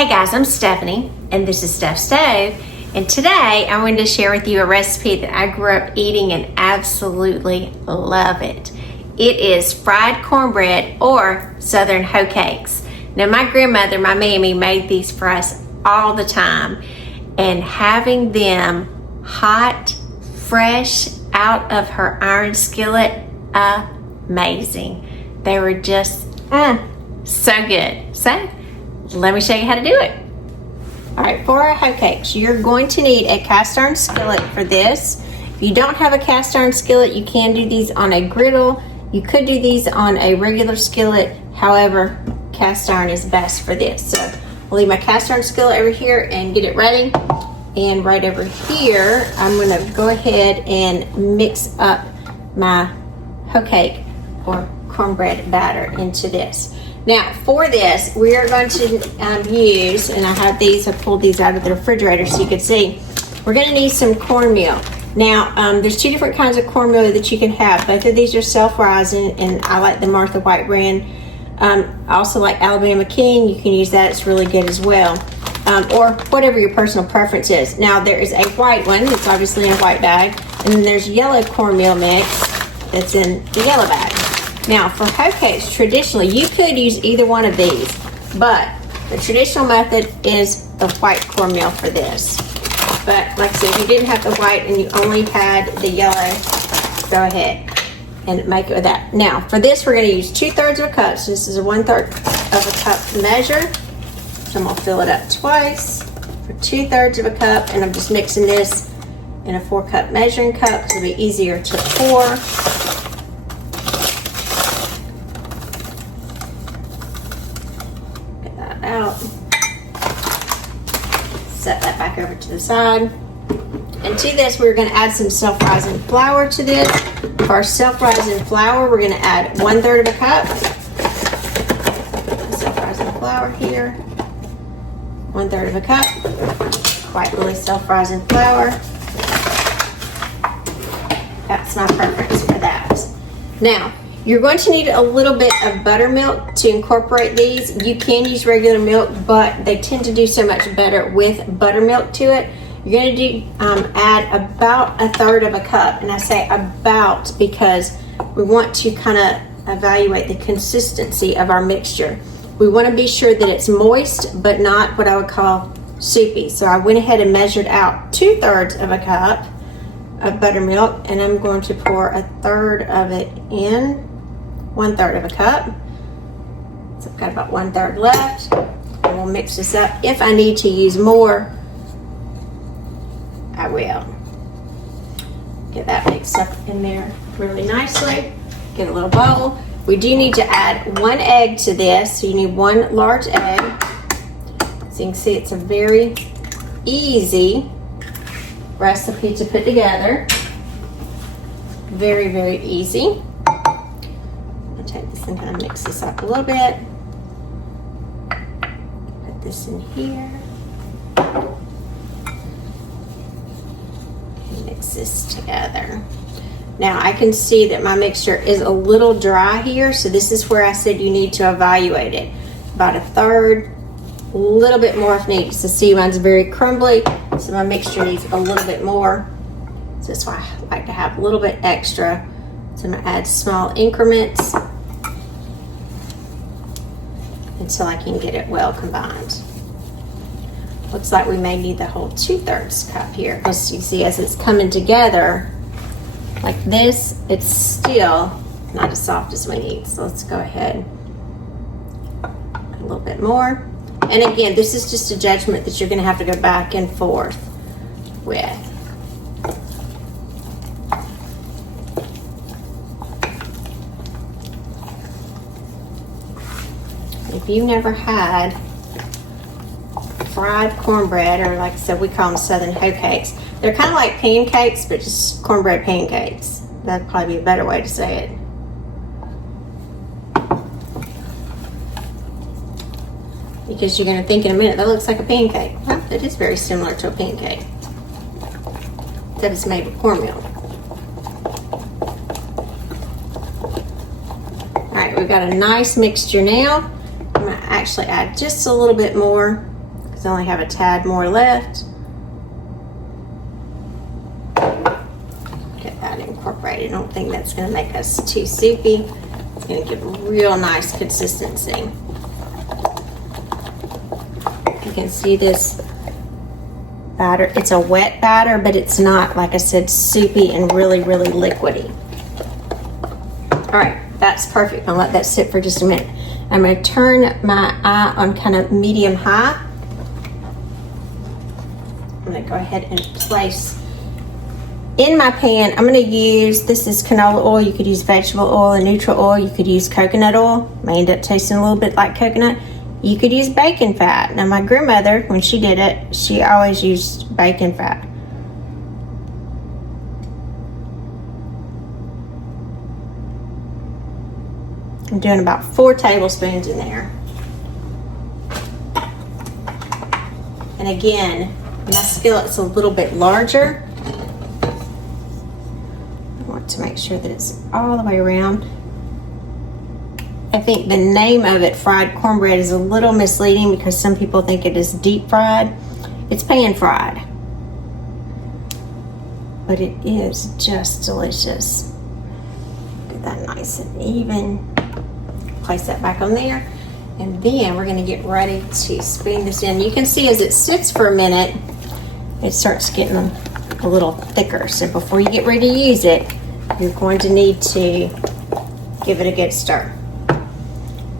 Hey guys, I'm Stephanie, and this is Steph's Stove, and today I'm going to share with you a recipe that I grew up eating and absolutely love it. It is fried cornbread or southern Hoecakes. Now my grandmother, my mammy, made these for us all the time, and having them hot, fresh out of her iron skillet, amazing. They were just so good. So let me show you how to do it. All right, for our Hoecakes, you're going to need a cast iron skillet for this. If you don't have a cast iron skillet, you can do these on a griddle. You could do these on a regular skillet. However, cast iron is best for this. So I'll leave my cast iron skillet over here and get it ready. And right over here, I'm gonna go ahead and mix up my Hoecake or cornbread batter into this. Now for this, we are going to use, and I have these, I pulled these out of the refrigerator so you can see, we're gonna need some cornmeal. Now, there's two different kinds of cornmeal that you can have. Both of these are self-rising, and I like the Martha White brand. I also like Alabama King, you can use that, it's really good as well. Or whatever your personal preference is. Now there is a white one, it's obviously in a white bag, and then there's yellow cornmeal mix that's in the yellow bag. Now for Hoecakes, traditionally, you could use either one of these, but the traditional method is the white cornmeal for this. But like I said, if you didn't have the white and you only had the yellow, go ahead and make it with that. Now for this, we're gonna use 2/3 of a cup. So this is a 1/3 of a cup measure. So I'm gonna fill it up twice for 2/3 of a cup, and I'm just mixing this in a 4-cup measuring cup because it'll be easier to pour. Out. Set that back over to the side. And to this, we're going to add some self-rising flour to this. For our self-rising flour, we're going to add 1/3 of a cup. Self-rising flour here. 1/3 of a cup. Quite really self-rising flour. That's my preference for that. Now, you're going to need a little bit of buttermilk to incorporate these. You can use regular milk, but they tend to do so much better with buttermilk to it. You're going to add about 1/3 of a cup, and I say about because we want to kind of evaluate the consistency of our mixture. We want to be sure that it's moist, but not what I would call soupy. So I went ahead and measured out 2/3 of a cup of buttermilk, and I'm going to pour 1/3 of it in. 1/3 of a cup. So I've got about 1/3 left. And we'll mix this up. If I need to use more, I will. Get that mixed up in there really nicely. Get a little bowl. We do need to add 1 egg to this. So you need 1 large egg. So you can see it's a very easy recipe to put together. Very, very easy. Take this and kind of mix this up a little bit. Put this in here. Mix this together. Now I can see that my mixture is a little dry here, so this is where I said you need to evaluate it. About 1/3, a little bit more if needed. So see, mine's very crumbly, so my mixture needs a little bit more. So that's why I like to have a little bit extra. So I'm gonna add small increments until I can get it well combined. Looks like we may need the whole 2/3 cup here, because you see as it's coming together like this, it's still not as soft as we need. So let's go ahead a little bit more. And again, this is just a judgment that you're going to have to go back and forth with. If you never had fried cornbread, or like I said, we call them southern Hoecakes. They're kind of like pancakes, but just cornbread pancakes. That'd probably be a better way to say it. Because you're going to think in a minute, that looks like a pancake. Well, it is very similar to a pancake. That is made with cornmeal. All right, we've got a nice mixture now. I'm going to actually add just a little bit more because I only have a tad more left. Get that incorporated. I don't think that's going to make us too soupy. It's going to give a real nice consistency. You can see this batter. It's a wet batter, but it's not, like I said, soupy and really, really liquidy. All right, that's perfect. I'll let that sit for just a minute. I'm going to turn my eye on kind of medium high. I'm going to go ahead and place in my pan. I'm going to use, this is canola oil. You could use vegetable oil and neutral oil. You could use coconut oil. May end up tasting a little bit like coconut. You could use bacon fat. Now my grandmother, when she did it, she always used bacon fat. I'm doing about 4 tablespoons in there. And again, my skillet's a little bit larger. I want to make sure that it's all the way around. I think the name of it, fried cornbread, is a little misleading because some people think it is deep fried. It's pan fried. But it is just delicious. Get that nice and even. Place that back on there. And then we're going to get ready to spoon this in. You can see as it sits for a minute, it starts getting a little thicker. So before you get ready to use it, you're going to need to give it a good stir.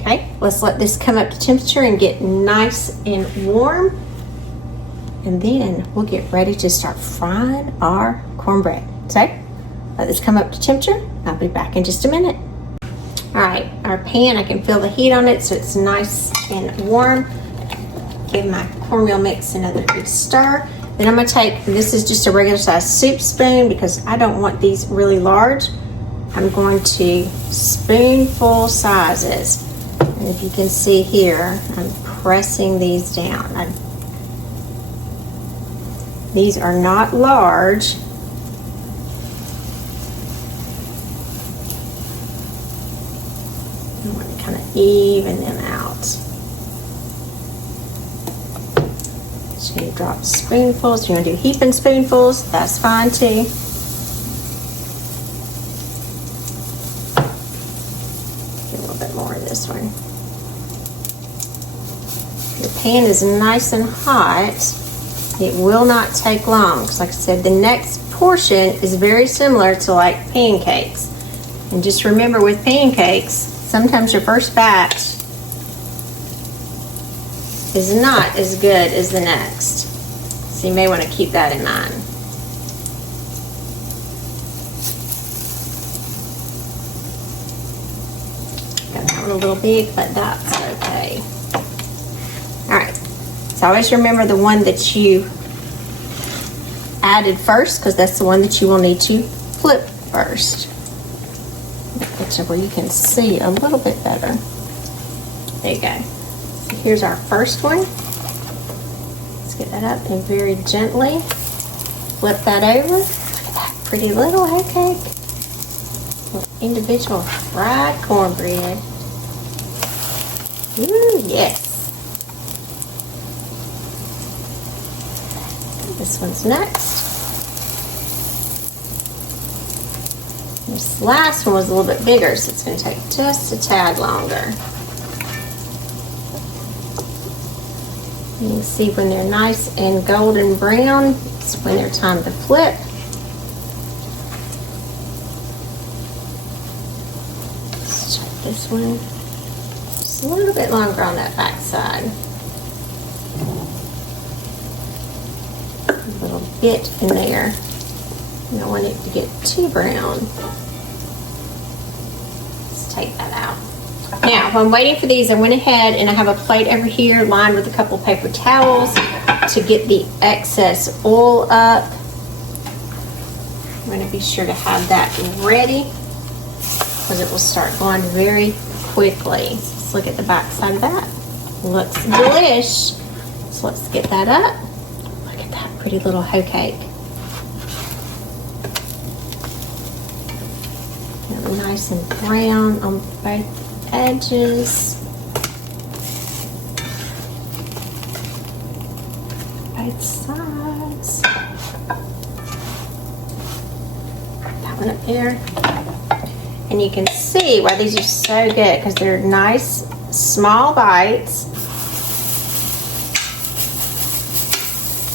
Okay, let's let this come up to temperature and get nice and warm. And then we'll get ready to start frying our cornbread. So let this come up to temperature. I'll be back in just a minute. All right, our pan, I can feel the heat on it, so it's nice and warm. Give my cornmeal mix another good stir. Then I'm gonna take, this is just a regular size soup spoon because I don't want these really large. I'm going to spoonful sizes. And if you can see here, I'm pressing these down. These are not large. I want to kind of even them out. So you drop spoonfuls. If you want to do heaping spoonfuls, that's fine too. Get a little bit more of this one. The pan is nice and hot. It will not take long because, like I said, the next portion is very similar to like pancakes. And just remember with pancakes, sometimes your first batch is not as good as the next. So you may want to keep that in mind. Got that one a little big, but that's okay. All right, so always remember the one that you added first because that's the one that you will need to flip first. So where you can see a little bit better. There you go. So here's our first one. Let's get that up and very gently flip that over. Look at that pretty little hoe cake. Individual fried cornbread. Ooh, yes. This one's next. This last one was a little bit bigger, so it's going to take just a tad longer. You can see when they're nice and golden brown, it's when they're time to flip. Let's check this one. Just a little bit longer on that back side. A little bit in there. You don't want it to get too brown. Let's take that out. Now, while I'm waiting for these, I went ahead and I have a plate over here lined with a couple paper towels to get the excess oil up. I'm going to be sure to have that ready because it will start going very quickly. Let's look at the back side of that. Looks delish. So let's get that up. Look at that pretty little hoe cake. Nice and brown on both edges. both sides. That one up there. And you can see why these are so good, because they're nice, small bites.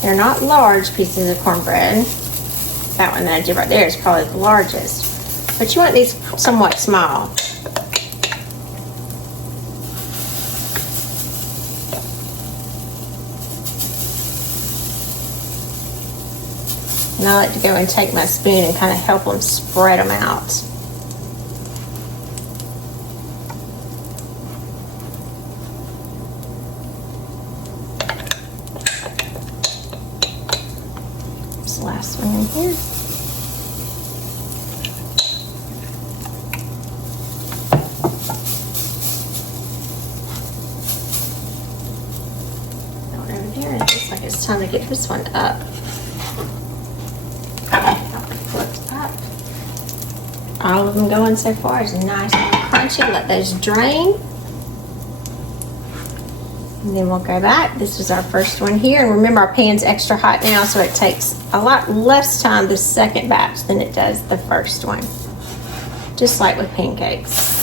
They're not large pieces of cornbread. That one that I did right there is probably the largest. But you want these somewhat small. And I like to go and take my spoon and kind of help them spread them out. There's the last one in here. That one over there. It looks like it's time to get this one up. All of them going so far is nice and crunchy. Let those drain. And then we'll go back. This was our first one here. And remember, our pan's extra hot now, so it takes a lot less time the second batch than it does the first one. Just like with pancakes.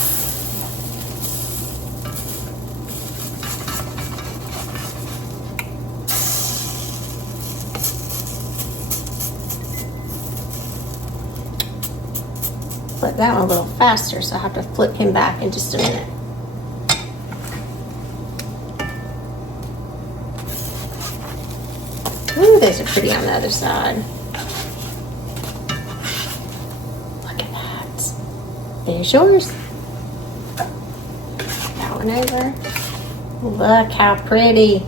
Flip that one a little faster, so I have to flip him back in just a minute. Ooh, those are pretty on the other side. Look at that. There's yours. That one over. Look how pretty.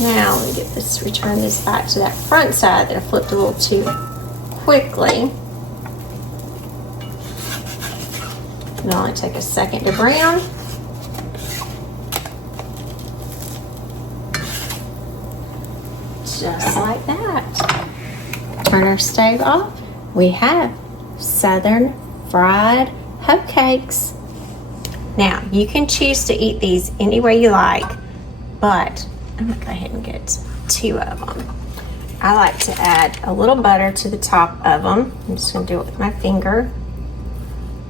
Now let me get this, return this back to that front side that I flipped a little too quickly. It'll only take a second to brown. Just like that. Turn our stove off. We have Southern fried Hoecakes. Now, you can choose to eat these any way you like, but I'm gonna go ahead and get 2 of them. I like to add a little butter to the top of them. I'm just gonna do it with my finger.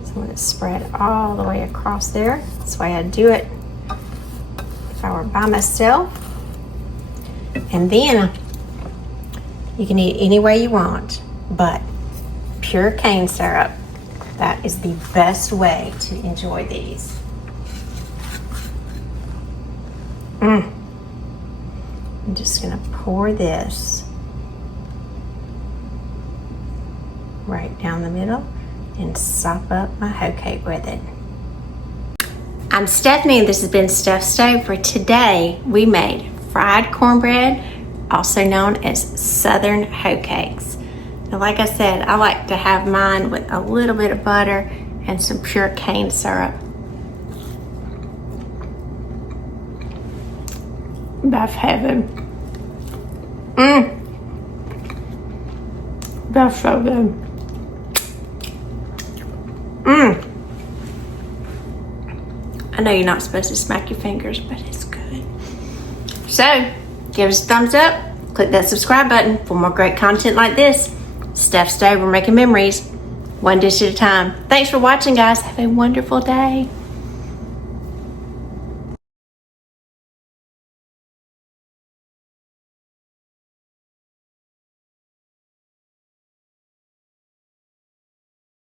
So I'm gonna spread all the way across there. That's the way I'd do it if I were by myself. And then you can eat any way you want, but pure cane syrup, that is the best way to enjoy these. I'm just gonna pour this right down the middle and sop up my hoe cake with it. I'm Stephanie, and this has been Steph's Stove. For today, we made fried cornbread, also known as Southern Hoecakes. Now, like I said, I like to have mine with a little bit of butter and some pure cane syrup. That's heaven. That's so good. I know you're not supposed to smack your fingers, but it's good. So, give us a thumbs up, click that subscribe button for more great content like this. Steph's Stove, we're making memories, one dish at a time. Thanks for watching, guys. Have a wonderful day.